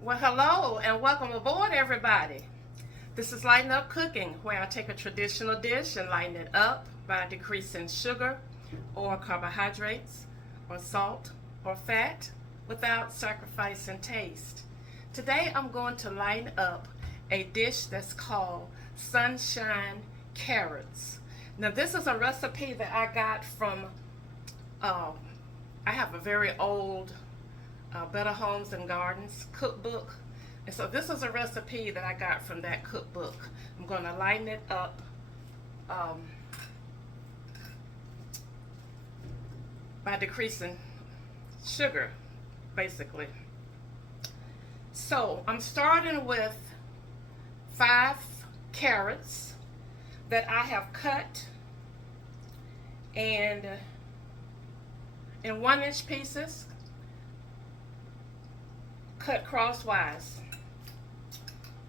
Well, hello and welcome aboard, everybody. This is Lighten Up Cooking, where I take a traditional dish and lighten it up by decreasing sugar or carbohydrates or salt or fat without sacrificing taste. Today, I'm going to lighten up a dish that's called sunshine carrots. Now, this is a recipe that I got from, um, I have a very old Better Homes and Gardens cookbook. And so this is a recipe that I got from that cookbook. I'm going to lighten it up um, by decreasing sugar, basically. So I'm starting with 5 carrots that I have cut and in 1-inch pieces, cut crosswise.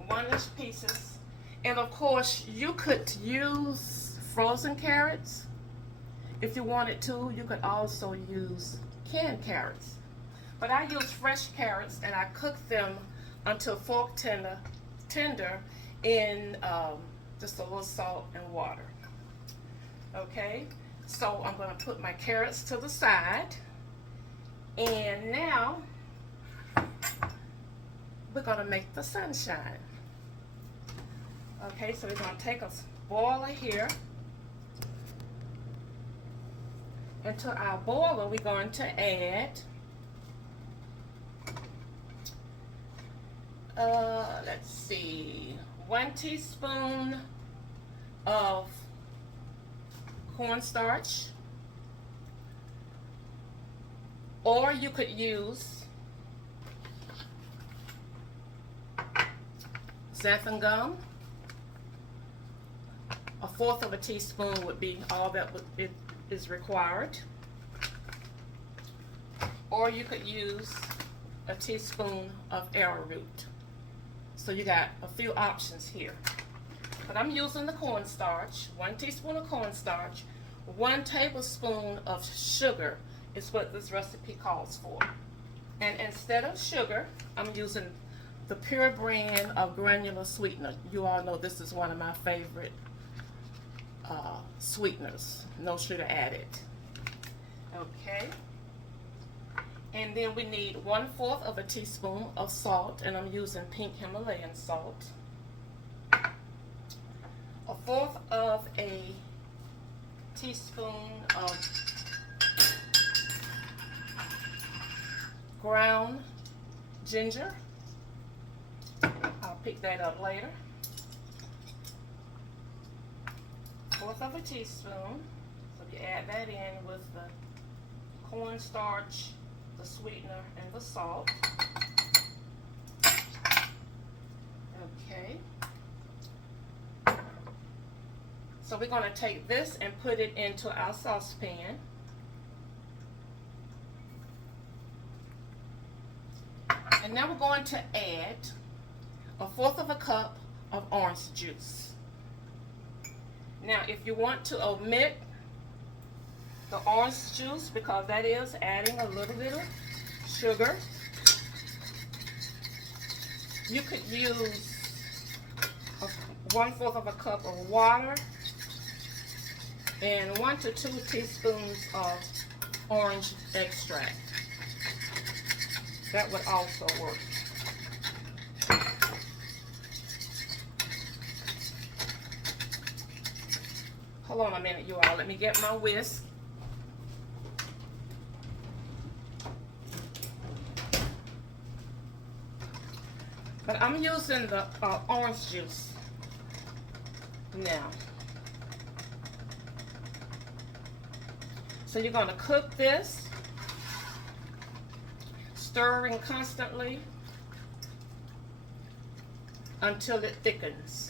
1-inch pieces. And of course, you could use frozen carrots. If you wanted to, you could also use canned carrots. But I use fresh carrots and I cook them until fork tender in just a little salt and water. Okay, so I'm going to put my carrots to the side. And now we're going to make the sunshine. Okay, so we're going to take a boiler here. Into our boiler, we're going to add let's see, 1 teaspoon of cornstarch, or you could use xanthan gum. 1/4 of a teaspoon would be all that is required. Or you could use a teaspoon of arrowroot. So you got a few options here. But I'm using the cornstarch, 1 teaspoon of cornstarch, 1 tablespoon of sugar is what this recipe calls for. And instead of sugar, I'm using the Pure brand of granular sweetener. You all know this is one of my favorite sweeteners. No sugar added. Okay. And then we need 1/4 of a teaspoon of salt, and I'm using pink Himalayan salt. 1/4 of a teaspoon of ground ginger. I'll pick that up later. 1/4 of a teaspoon. So you add that in with the cornstarch, the sweetener, and the salt. Okay. So we're going to take this and put it into our saucepan. And now we're going to add 1/4 of a cup of orange juice. Now, if you want to omit the orange juice, because that is adding a little bit of sugar, you could use 1/4 of a cup of water and 1 to 2 teaspoons of orange extract. That would also work. Hold on a minute, you all. Let me get my whisk. But I'm using the orange juice now. So you're going to cook this, stirring constantly until it thickens.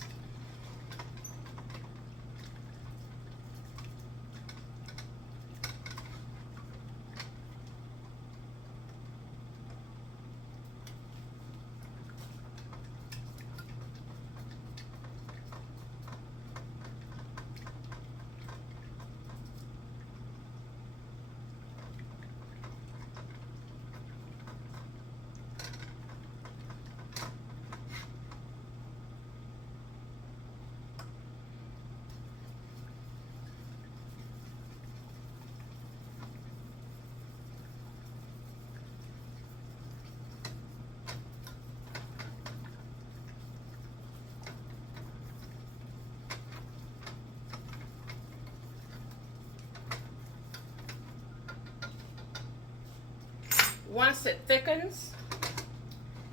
once it thickens,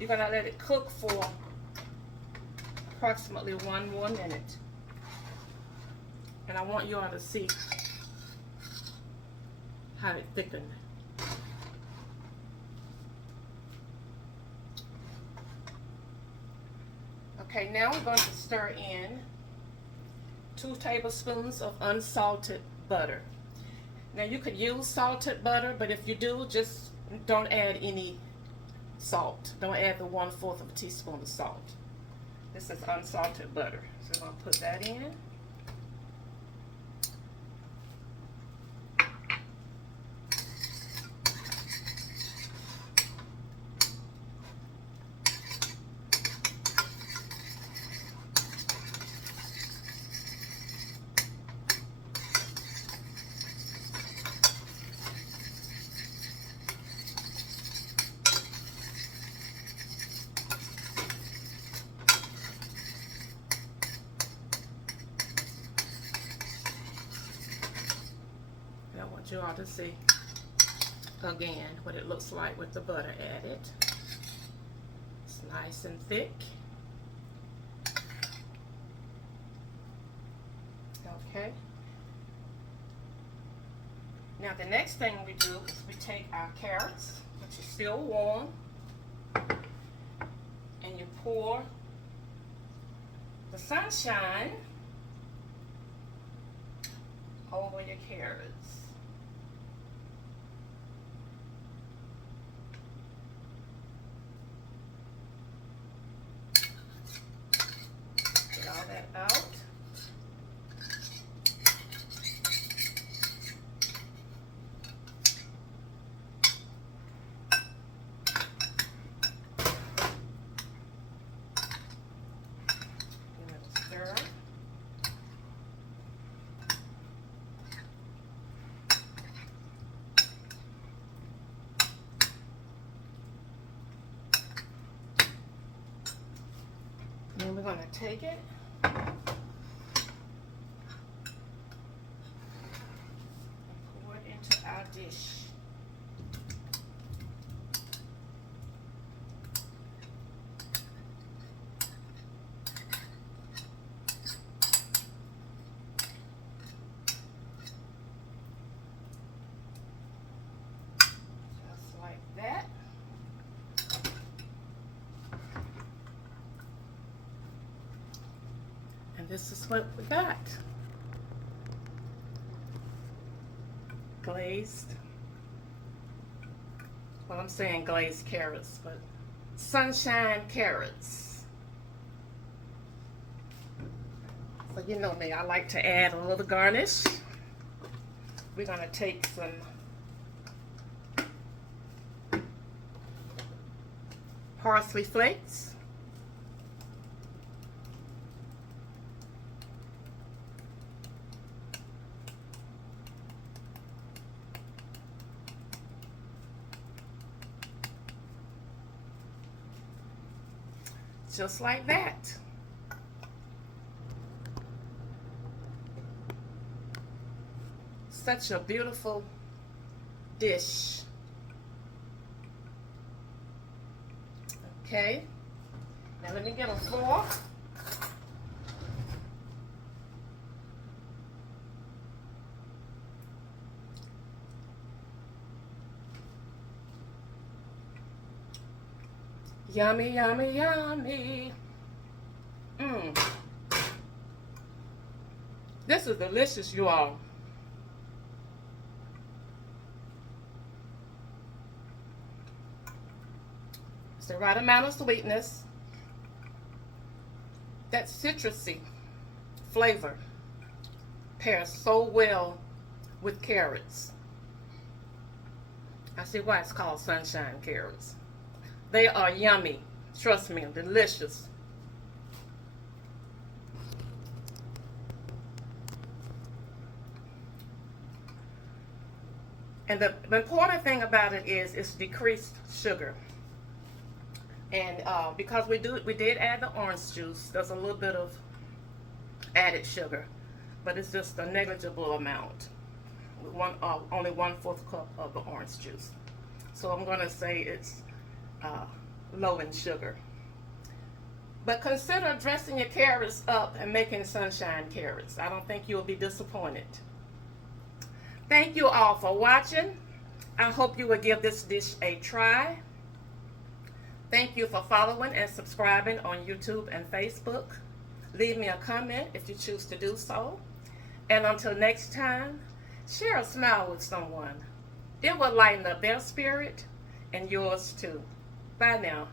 you're gonna let it cook for approximately 1 more minute. And I want you all to see how it thickened. Okay, now we're going to stir in 2 tablespoons of unsalted butter. Now you could use salted butter, but if you do, just don't add any salt. Don't add the 1/4 of a teaspoon of salt. This is unsalted butter. So I'm going to put that in. I want you all to see again what it looks like with the butter added. It's nice and thick. Okay. Now the next thing we do is we take our carrots, which is still warm, and you pour the sunshine over your carrots. Get all that out. Give it a stir. Then we're going to take it and pour it into our dish. Just like that. And this is what we got. Glazed. Well, I'm saying glazed carrots, but sunshine carrots. So you know me, I like to add a little garnish. We're gonna take some parsley flakes. Just like that. Such a beautiful dish. Okay. Now let me get a fork. Yummy, yummy, yummy. This is delicious, you all. It's the right amount of sweetness. That citrusy flavor pairs so well with carrots. I see why it's called sunshine carrots. They are yummy. Trust me, delicious. And the important thing about it is it's decreased sugar. And because we did add the orange juice, there's a little bit of added sugar, but it's just a negligible amount. Only 1/4 cup of the orange juice. So I'm going to say it's low in sugar. But consider dressing your carrots up and making sunshine carrots. I don't think you'll be disappointed. Thank you all for watching. I hope you will give this dish a try. Thank you for following and subscribing on YouTube and Facebook. Leave me a comment if you choose to do so. And until next time, share a smile with someone. It will lighten up their spirit and yours too. Bye now.